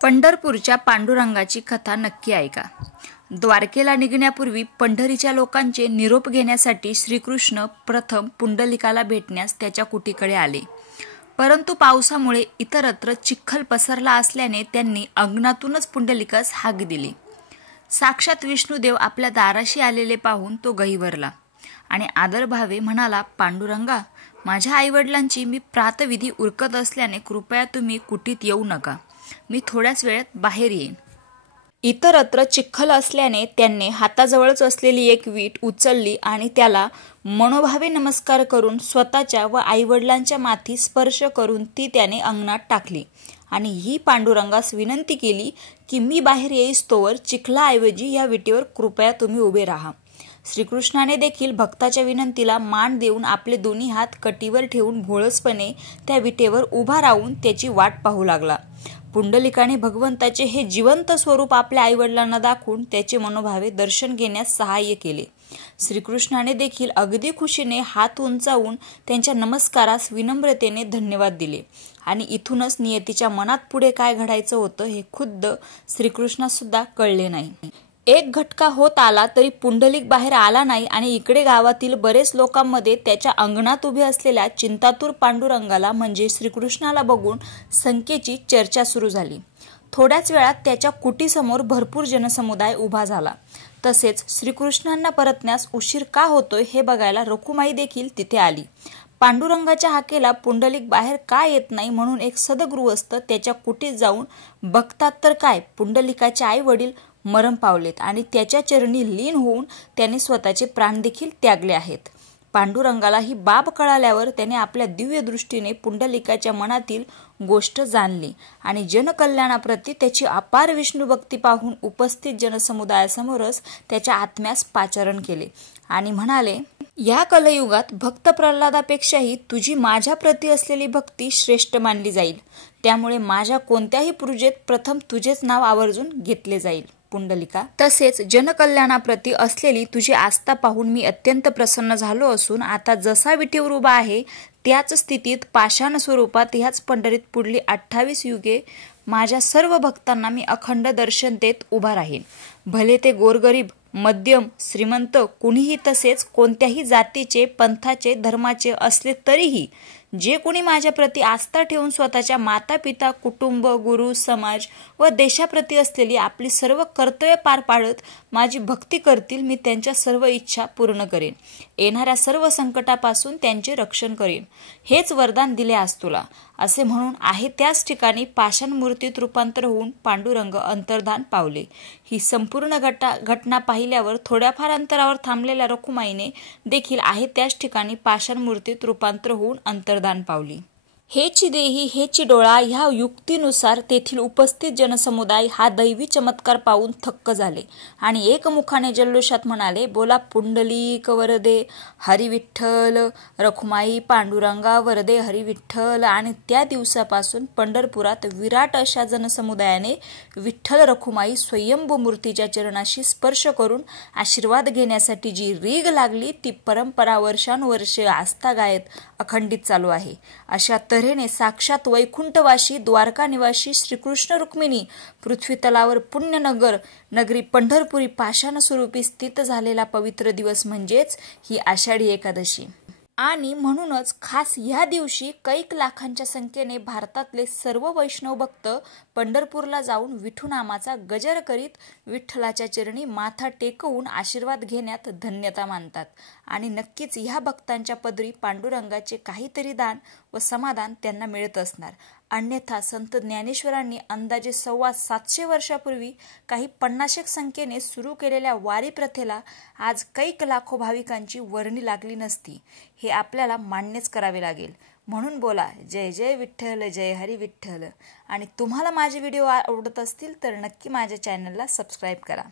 पंढरपूरच्या पांडुरंगाची कथा नक्की ऐका। द्वारकेला निघण्यापूर्वी पंढरीच्या लोकांचे निरोप घेण्यासाठी श्रीकृष्ण प्रथम पुंडलिकाला भेटण्यास त्याच्या कुटीकडे आले। परंतु पावसामुळे इतरत्र चिखल पसरला असल्याने त्यांनी अंगणातूनच पुंडलिकास हाक दिली। साक्षात विष्णुदेव आपल्या दाराशी आलेले पाहून तो गहिवरला आणि आदरभावे म्हणाला, पांडुरंगा, माझ्या आईवडिलांची मी प्रातविधी उरकत असल्याने कृपया तुम्ही कुटीत येऊ नका। मी थोड्याच वेळात बाहेर येईन। इतरत्र चिखल असल्याने त्यांनी हाताजवळच असलेली एक वीट उचलली आणि त्याला मनोभावे नमस्कार करून स्वतःच्या व आईवडिलांच्या माथी स्पर्श करून ती त्याने अंगणात टाकली आणि ही पांडुरंगास विनंती केली की मी बाहेर येईस्तोवर चिखलाऐवजी या विटेवर कृपया तुम्ही उभे राहा। श्रीकृष्णाने देखील भक्ताच्या विनंतीला मान देऊन आपले दोन्ही हात कटीवर ठेवून भोळसपणे त्या विटेवर उभा राहून त्याची वाट पाहू लागला। पुंडलिकाने भगवंताचे हे जिवंत स्वरूप आपल्या आईवडिलांना दाखवून त्याचे मनोभावे दर्शन घेण्यास सहाय्य केले। श्रीकृष्णाने देखील अगदी खुशीने हात उंचावून त्यांच्या नमस्कारास विनम्रतेने धन्यवाद दिले आणि इथूनच नियतीच्या मनात पुढे काय घडायचं होतं हे खुद्द श्रीकृष्णास सुद्धा कळले नाही। एक घटका होत आला तरी पुंडलिक बाहेर आला नाही आणि इकडे गावातील बरेच लोकांमध्ये त्याच्या अंगणात उभे असलेल्या चिंतातूर पांडुरंगाला म्हणजे श्रीकृष्णाला बघून शंकेची चर्चा सुरू झाली। थोड्याच वेळात त्याच्या कुटीसमोर भरपूर जनसमुदाय उभा झाला। तसेच श्रीकृष्णांना परतण्यास उशीर का होतोय हे बघायला रखुमाई देखील तिथे आली। पांडुरंगाच्या हाकेला पुंडलिक बाहेर का येत नाही म्हणून एक सदगृहस्थ त्याच्या कुटीत जाऊन बघतात तर काय, पुंडलिकाचे आई वडील मरण पावलेत आणि त्याच्या चरणी लीन होऊन त्याने स्वतःचे प्राण देखील त्यागले आहेत। पांडुरंगाला ही बाब कळाल्यावर त्याने आपल्या दिव्य दृष्टीने पुंडलिकाच्या मनातील गोष्ट जाणली आणि जनकल्याणाप्रती त्याची अपार विष्णुभक्ती पाहून उपस्थित जनसमुदायासमोरच त्याच्या आत्म्यास पाचारण केले आणि म्हणाले, या कलयुगात भक्त प्रल्हादापेक्षाही तुझी माझ्याप्रती असलेली भक्ती श्रेष्ठ मानली जाईल। त्यामुळे माझ्या कोणत्याही पूजेत प्रथम तुझेच नाव आवर्जून घेतले जाईल। पुंडलिका, तसेच जनकल्याणाप्रती असलेली तुझी आस्था पाहून मी अत्यंत प्रसन्न झालो असून आता जसा विटेवर उभा आहे त्याच स्थितीत पाषाण स्वरूपात ह्याच पंढरीत पुढली 28 युगे माझ्या सर्व भक्तांना मी अखंड दर्शन देत उभा राहीन। भले ते गोरगरीब, मध्यम, श्रीमंत कुणीही तसेच कोणत्याही जातीचे, पंथाचे, धर्माचे असले तरीही जे कोणी माझ्याप्रती आस्था ठेवून स्वतःच्या माता पिता, कुटुंब, गुरु, समाज व देशाप्रती असलेली आपली सर्व कर्तव्य पार पाडत माझी भक्ती करतील, मी त्यांच्या सर्व इच्छा पूर्ण करेन। येणाऱ्या सर्व संकटापासून त्यांचे रक्षण करेन। हेच वरदान दिले आज तुला। असे म्हणून आहे त्याच ठिकाणी पाषाण मूर्तीत रूपांतर होऊन पांडुरंग अंतर्धान पावले। ही संपूर्ण घटना पाहिल्यावर थोड्याफार अंतरावर थांबलेल्या रखुमाईने देखील आहे त्याच ठिकाणी पाषाण मूर्तीत रूपांतर होऊन अंतर्धान पावली। हेची देही हेची डोळा ह्या युक्तीनुसार तेथील उपस्थित जनसमुदाय हा दैवी चमत्कार पाहून थक्क झाले आणि एकमुखाने जल्लोषात म्हणाले, बोला पुंडलिक वरदे हरी विठ्ठल, रखुमाई पांडुरंगा वरदे हरी विठ्ठल। आणि त्या दिवसापासून पंढरपुरात विराट अशा जनसमुदायाने विठ्ठल रखुमाई स्वयंभू मूर्तीच्या चरणाशी स्पर्श करून आशीर्वाद घेण्यासाठी जी रीग लागली ती परंपरा वर्षानुवर्षे आस्थागायत अखंडित चालू आहे। अशा तऱ्हेने साक्षात वैकुंठवासी द्वारका निवासी श्रीकृष्ण रुक्मिणी पृथ्वी तलावर पुण्यनगर नगरी पंढरपुरी पाषाण स्वरूपी स्थित झालेला पवित्र दिवस म्हणजेच ही आषाढी एकादशी। आणि म्हणूनच खास या दिवशी कैक लाखांच्या संख्येने भारतातले सर्व वैष्णव भक्त पंढरपूरला जाऊन विठू नामाचा गजर करीत विठ्ठलाच्या चरणी माथा टेकवून आशीर्वाद घेण्यात धन्यता मानतात आणि नक्कीच ह्या भक्तांच्या पदरी पांडुरंगाचे काहीतरी दान व समाधान त्यांना मिळत असणार। अन्यथा संत ज्ञानेश्वरांनी अंदाजे 750 वर्षापूर्वी काही 50 संख्येने सुरू केलेल्या वारी प्रथेला आज कैक लाखो भाविकांची वर्णी लागली नसती, हे आपल्याला मान्यच करावे लागेल। म्हणून बोला जय जय विठ्ठल, जय हरी विठ्ठल। आणि तुम्हाला माझे व्हिडिओ आवडत असतील तर नक्की माझ्या चॅनलला सबस्क्राईब करा।